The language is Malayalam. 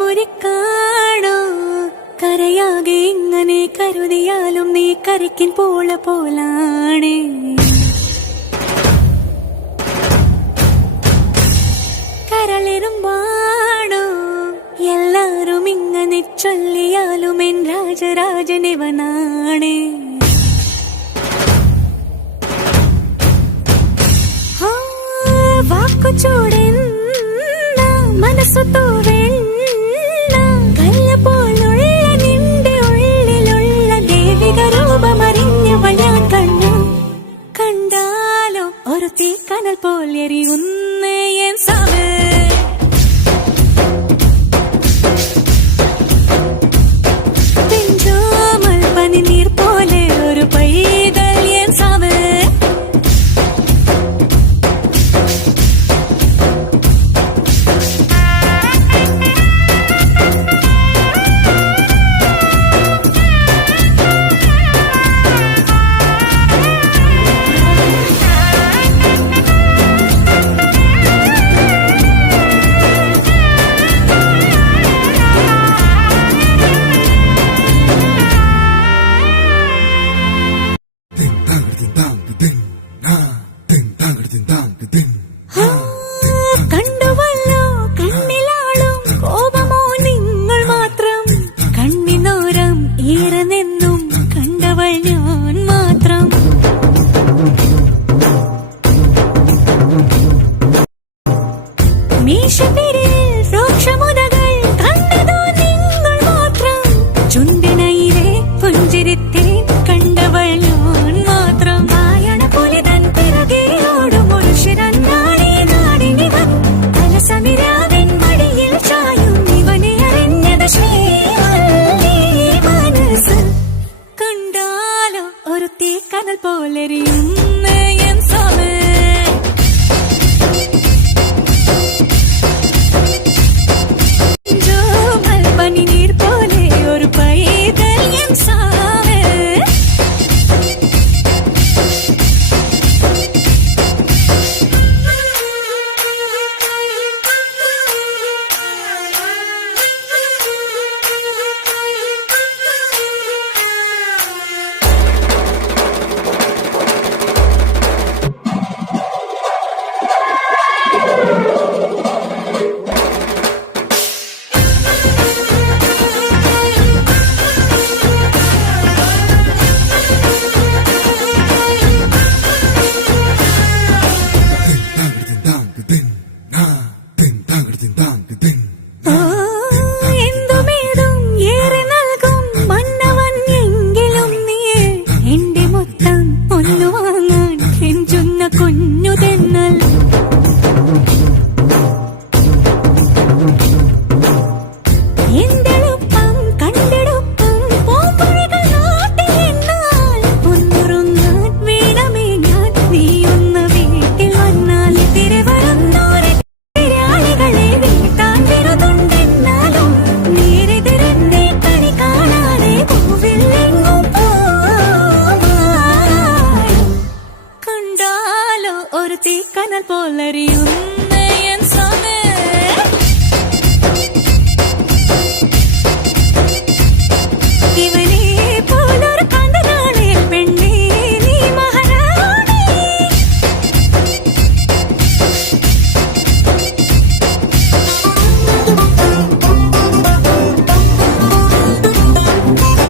മുറിക്കാണോ കരയാകെ ഇങ്ങനെ കരുതിയാലും നീ കരയ്ക്കിൻ പോലാണ് കരളിരുമ്പാണോ എല്ലാരും ഇങ്ങനെ ചൊല്ലിയാലും എൻ രാജരാജനിവനാണ് വാക്കു ചൂടെന്ന മനസ്സു തൂവെണ്ണ കല്ല പോലുള്ള നിന്റെ ഉള്ളിലുള്ള ദേവിക രൂപമറിഞ്ഞവൾ ഞാൻ കണ്ടു കണ്ടാലോ ഒരു തീക്കനൽ പോലെറിയുന്നേ എൻ സാവ് പെഞ്ചോമൽ പനിനീർ പോലെ ഒരു പൈതൽ എൻ സാവ് കണ്ടുവല്ലോ കണ്ണിലാളും കോപമോ നിങ്ങൾ മാത്രം കണ്ണിനോരം ഈറനെന്നും കണ്ടവൾ ഞാൻ മാത്രം മീശപ്പിരിൽ രോക്ഷമുനകൾ കണ്ടതോ നിങ്ങൾ മാത്രം ചുണ്ടിനയിലെ പുഞ്ചിരിത്തെ കണ്ടവൾ ഞാൻ മാത്രം വായണ പോലെ തൻ പിറകെയോടും ഒരു ശിരന്നാളെ നാടിനിവൻ തലസമിരാവിൻ മടിയിൽ ചായും ഇവനെ അറിഞ്ഞത് ശ്രീമല്ലേ മനസ്സ് കണ്ടാലോ ഒരു തീക്കനൽ പോലെറിയും